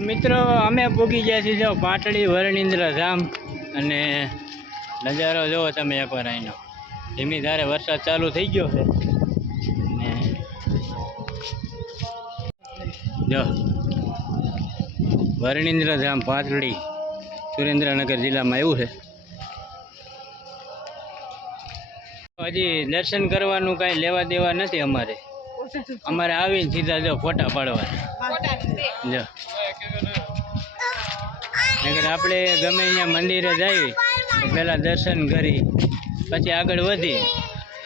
મિત્રો, અમે પૂગી ગયા છીએ જો પાટડી વરણિન્દ્ર ધામ અને નજારો જોવો તમે એકવાર અહીંનો ધીમી ધારે વરસાદ ચાલુ થઈ ગયો છે. ને જો વરણિન્દ્ર ધામ પાટડી સુરેન્દ્રનગર જિલ્લામાં એવું છે. હજી દર્શન કરવાનું કાંઈ લેવા દેવા નથી અમારે. અમારે આવીને સીધા જો ફોટા પાડવા. જો. નગર આપણે ગમે અહીંયા મંદિરે જઈએ તો પહેલાં દર્શન કરી પછી આગળ વધી.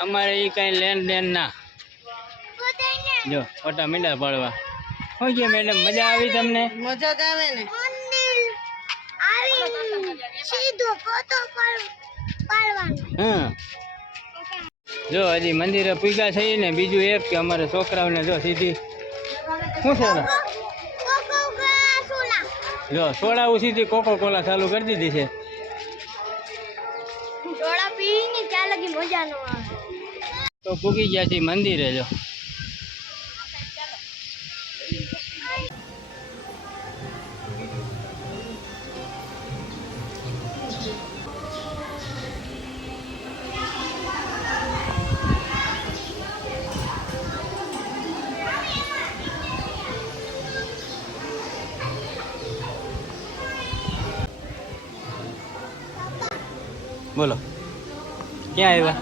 અમારે એ કાંઈ લેન દેન ના. જો ફોટા મીંડા પાડવા. શું કે મેડમ મજા આવી તમને? મજા જ આવે ને. હા. જો હજી મંદિરે પૂગા થઈ ને બીજું એક કે અમારે છોકરાઓને જો સીધી શું છે જો સોડાવું સીધી કોકો કોલા ચાલુ કરી દીધી છે. તો પૂગી ગયા છે મંદિરે જો. બોલો. ક્યાં આવ્યા?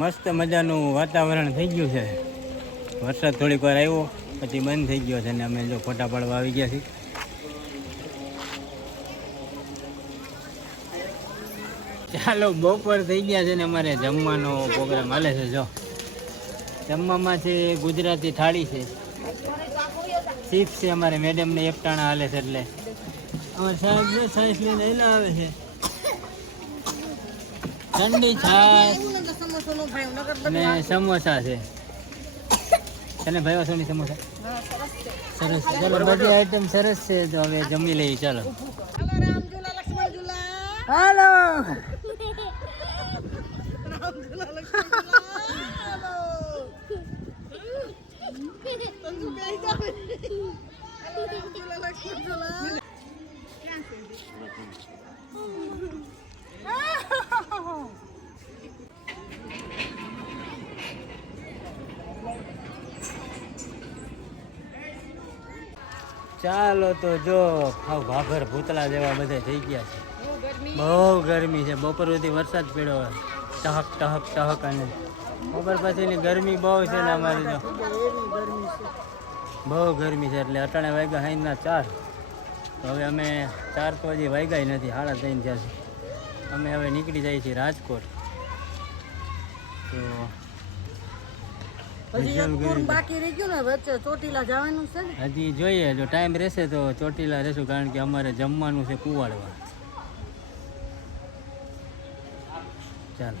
મસ્ત મજાનું વાતાવરણ થઈ ગયું છે. વરસાદ થોડીક વાર આવ્યો, પછી બંધ થઈ ગયો છે ને અમે જો ફોટા પાડવા આવી ગયા છીએ. ચાલો, બપોર થઈ ગયા છે ને અમારે જમવાનો પ્રોગ્રામ હાલે છે, જો. જમવામાં છે, ગુજરાતી થાળી છે. ચીપ્સ છે અમારે મેડમને એકટાણા હાલે છે એટલે. અમારે સાહેબ જો સાઈસ લઈને એલા આવે છે. ઠંડી છાશ અને સમોસા છે. તને ભાઈ વાસોની સમોસા? સરસ છે. ચલો, બધી આઈટમ સરસ છે, તો હવે જમી લઈએ, ચાલો. હાલો. ચાલો તો જો હાવ ભાભર ભૂતલા જેવા બધા થઈ ગયા છે. બહુ ગરમી. છે. બપોર સુધી વરસાદ પડ્યો ટહક ટહક ટહક અને બપોર પછીની ગરમી બહુ છે ને અમારી તો. બહુ ગરમી છે. એટલે અટાણે વાગ્યા સાંજના ચાર. તો હવે અમે ચાર તો હજી વાગ્યા નથી સાડા ત્રણ જ્યાં અમે હવે નીકળી જઈએ છીએ રાજકોટ. તો હજી એક વિઝલ બાકી રહી ગયું ને વચ્ચે ચોટીલા જવાનું છે ને. હજી જોઈએ જો ટાઈમ રહેશે તો ચોટીલા રહેશું કારણ કે અમારે જમવાનું છે કુવાડવા ચાલો.